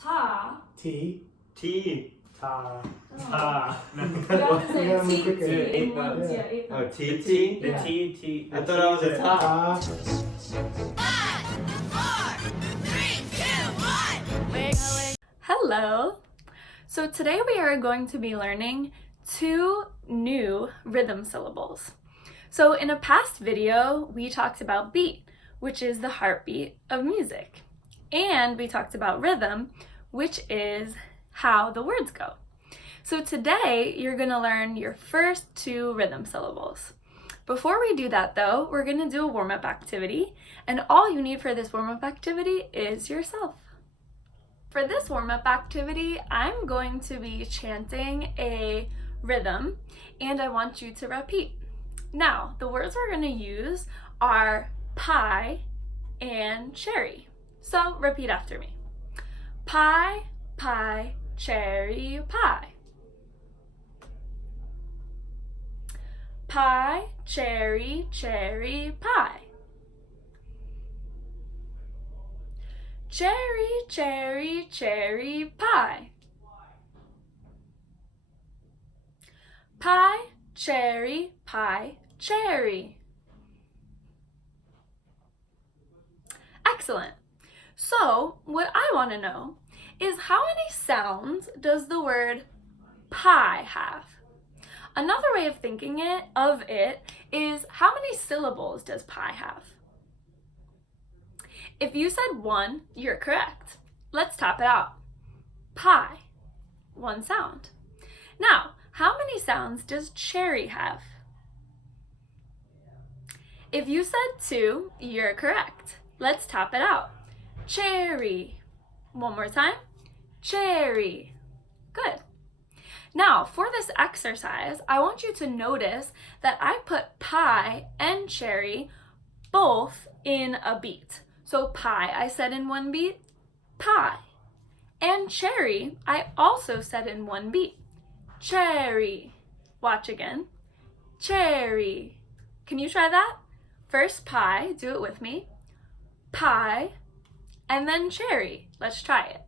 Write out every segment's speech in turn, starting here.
ta. T. T. Ta. Ta. You have to say Yeah, T, quicker. T in Yeah. one. Yeah. Yeah, eight Oh, notes. T. T. The Yeah. T. I thought I was a ta. Ta. 5, 4, 3, 2, 1. We're going. Hello! So today we are going to be learning 2 new rhythm syllables. So in a past video, we talked about beat, which is the heartbeat of music. And we talked about rhythm, which is how the words go. So today, you're going to learn your first 2 rhythm syllables. Before we do that though, we're going to do a warm-up activity, and all you need for this warm-up activity is yourself. For this warm-up activity, I'm going to be chanting a rhythm, and I want you to repeat. Now, the words we're going to use are pie and cherry. So repeat after me. Pie, pie, cherry pie. Pie, cherry, cherry pie. Cherry, cherry, cherry pie. Pie, cherry, pie, cherry. Excellent. So, what I want to know is how many sounds does the word pie have? Another way of thinking of it is how many syllables does pie have? If you said 1, you're correct. Let's top it out. Pie, 1 sound. Now, how many sounds does cherry have? If you said 2, you're correct. Let's top it out. Cherry. One more time. Cherry. Good. Now, for this exercise, I want you to notice that I put pie and cherry both in a beat. So pie, I said in 1 beat, pie. And cherry, I also said in 1 beat, cherry. Watch again. Cherry. Can you try that? First pie, do it with me. Pie, and then cherry. Let's try it.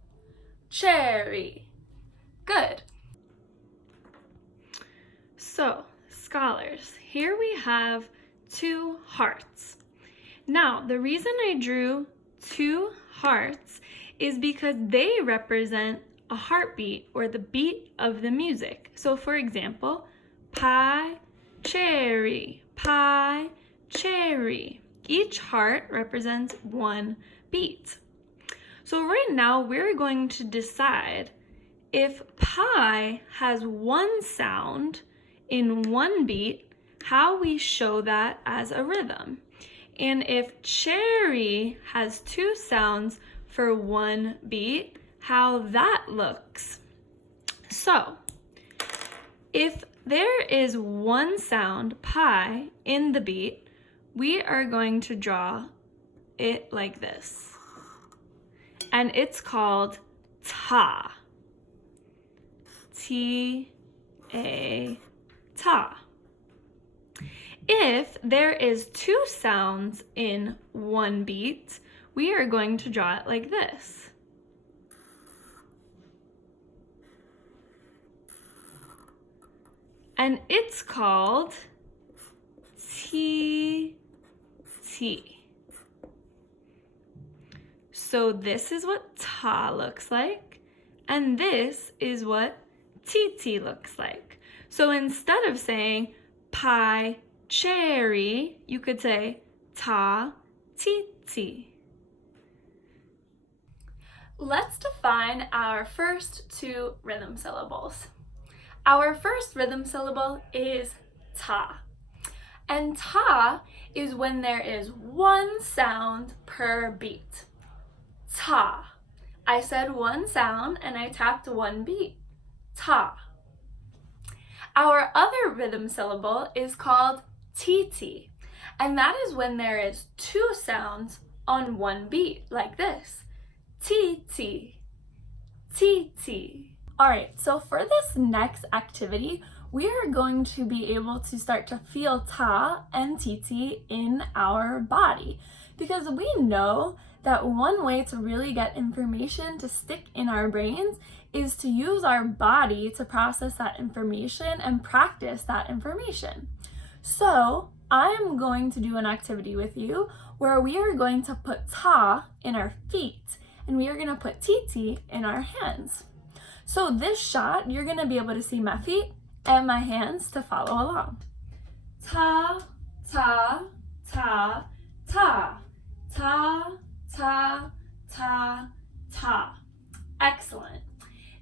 Cherry. Good. So, scholars, here we have 2 hearts. Now, the reason I drew 2 hearts is because they represent a heartbeat or the beat of the music. So, for example, pie, cherry, pie, cherry. Each heart represents 1 beat. So right now we're going to decide if pie has 1 sound in 1 beat, how we show that as a rhythm. And if cherry has 2 sounds for 1 beat, how that looks. So if there is 1 sound, pie, in the beat, we are going to draw it like this. And it's called ta. T-A, ta. If there is 2 sounds in 1 beat, we are going to draw it like this. And it's called T. So this is what ta looks like, and this is what titi looks like. So instead of saying pie, cherry, you could say ta, titi. Let's define our first 2 rhythm syllables. Our first rhythm syllable is ta. And ta is when there is 1 sound per beat. Ta. I said 1 sound and I tapped 1 beat. Ta. Our other rhythm syllable is called titi. And that is when there is 2 sounds on 1 beat, like this. Titi. Titi. Alright, so for this next activity, we are going to be able to start to feel ta and titi in our body, because we know that one way to really get information to stick in our brains is to use our body to process that information and practice that information. So I am going to do an activity with you where we are going to put ta in our feet and we are going to put titi in our hands. So this shot, you're going to be able to see my feet and my hands to follow along. Ta, ta, ta, ta, ta, ta, ta, ta. Excellent.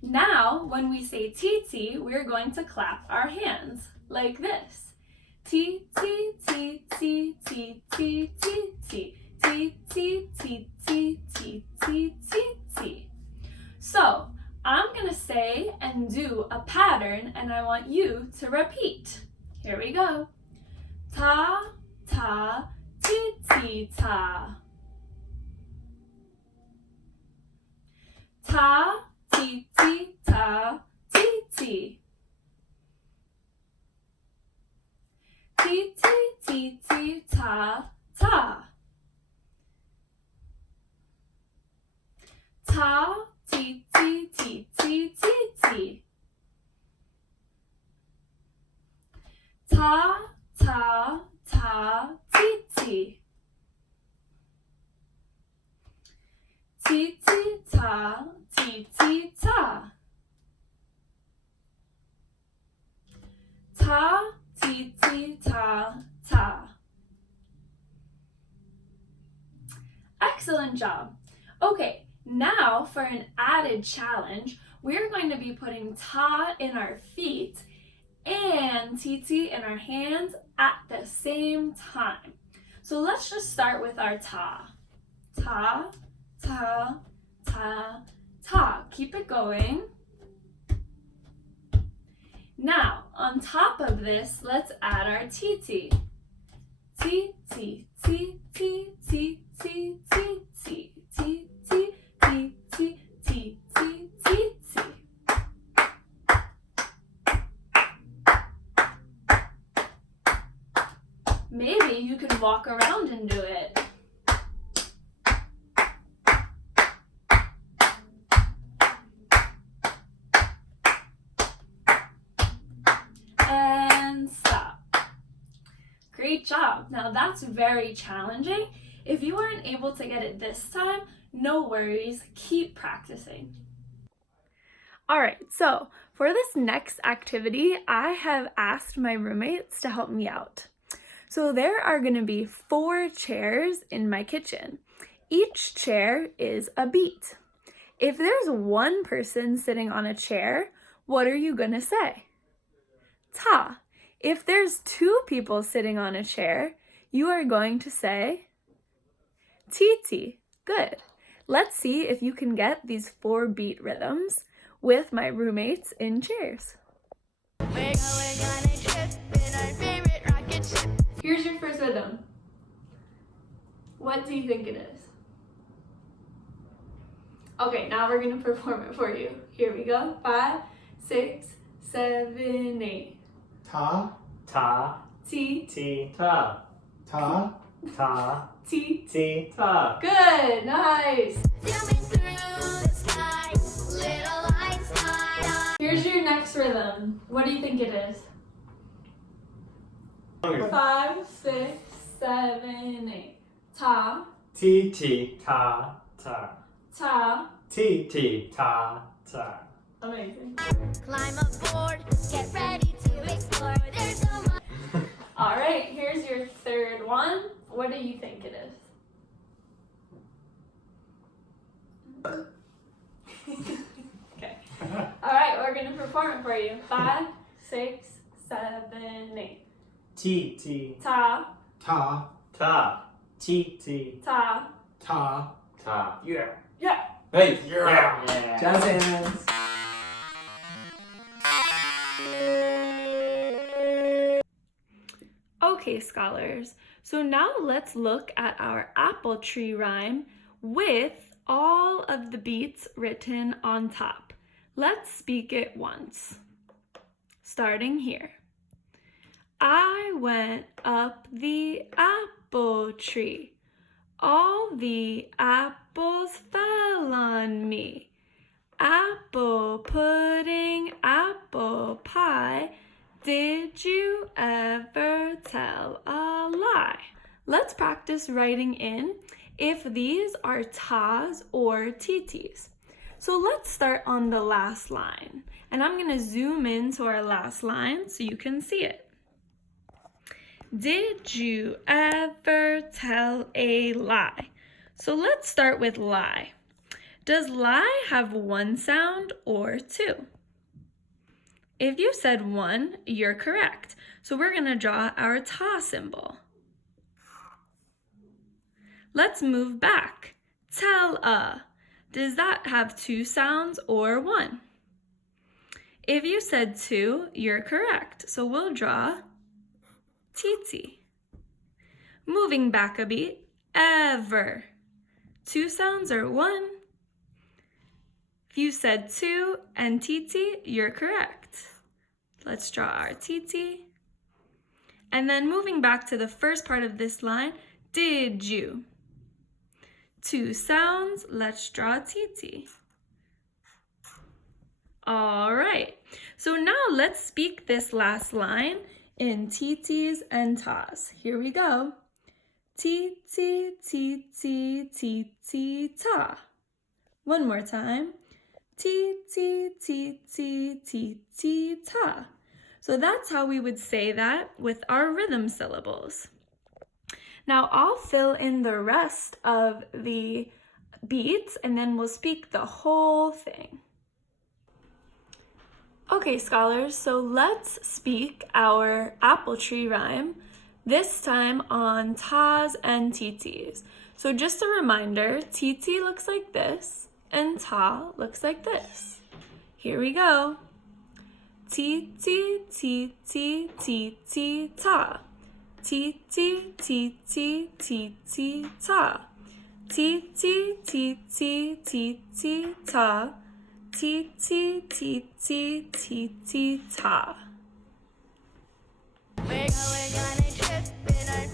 Now, when we say titi, we're going to clap our hands like this. Ti, ti, ti, ti, ti, ti, ti, ti, ti, ti, ti, ti, ti, ti, ti, ti. So, I'm gonna say and do a pattern and I want you to repeat. Here we go. Ta, ta, ti, ti, ta. Ta, ti, ti, ta, ti, ti. Ti, ti, ti, ti, ta, ta. Ta, ti, ti, ti, ti, ti, ti. Ta, ta, ta, ti, ti. Ti, ti, ta, ti, ti, ta. Ta, ti, ti, ta, ta. Excellent job. Okay, now for an added challenge, we're going to be putting ta in our feet and titi in our hands at the same time. So let's just start with our ta. Ta, ta, ta, ta. Keep it going. Now, on top of this, let's add our titi. Ti, ti, ti, ti, ti, ti, ti, ti, ti, ti, ti, ti, ti, ti, ti, ti. Maybe you could walk around and do it. And stop. Great job. Now that's very challenging. If you weren't able to get it this time, no worries, keep practicing. All right, so for this next activity, I have asked my roommates to help me out. So there are going to be 4 chairs in my kitchen. Each chair is a beat. If there's one person sitting on a chair, what are you going to say? Ta. If there's 2 people sitting on a chair, you are going to say titi. Good. Let's see if you can get these 4 beat rhythms with my roommates in chairs. We're going on a trip in our favorite rocket ship. Here's your first rhythm. What do you think it is? Okay, now we're going to perform it for you. Here we go. 5, 6, 7, 8. Ta, ta, Ti, ti, ta. Ta, ta, ti. ti, ta. Good, nice. Zooming through the sky, little lights light up. Here's your next rhythm. What do you think it is? 5, 6, 7, 8. Ta, Ti, ti, ta, ta. ta. Ti, ti, ta, ta. Amazing. Climb aboard, get ready to explore. There's so much. All right, here's your third one. What do you think it is? Okay. All right, we're going to perform it for you. 5, 6, 7, 8. Ti, ti, Ta, ta, ta. Ti, ti, ta. ta, ta. Yeah. Yeah. Hey, yeah. Jazz hands. Okay, scholars. So now let's look at our apple tree rhyme with all of the beats written on top. Let's speak it once. Starting here. I went up the apple tree. All the apples fell on me. Apple pudding, apple pie. Did you ever tell a lie? Let's practice writing in if these are tas or titis. So let's start on the last line. And I'm going to zoom into our last line so you can see it. Did you ever tell a lie? So let's start with lie. Does lie have one sound or two? If you said one, you're correct. So we're going to draw our ta symbol. Let's move back. Tell a. Does that have two sounds or one? If you said two, you're correct. So we'll draw titi. Moving back a beat. Ever. Two sounds or one? If you said two and titi, you're correct. Let's draw our titi. And then moving back to the first part of this line, did you? Two sounds, let's draw titi. All right, so now let's speak this last line in titis and tas. Here we go. Titi, titi, titi, ta. One more time. Titi, titi, titi, ta. So that's how we would say that with our rhythm syllables. Now I'll fill in the rest of the beats and then we'll speak the whole thing. Okay, scholars, so let's speak our apple tree rhyme, this time on tas and titis. So just a reminder, titi looks like this and ta looks like this. Here we go. Titi, titi, titi, ta. Titi, titi, titi, ta. Titi, titi, titi, ta. Titi, titi, titi, ta. We're going on a trip in our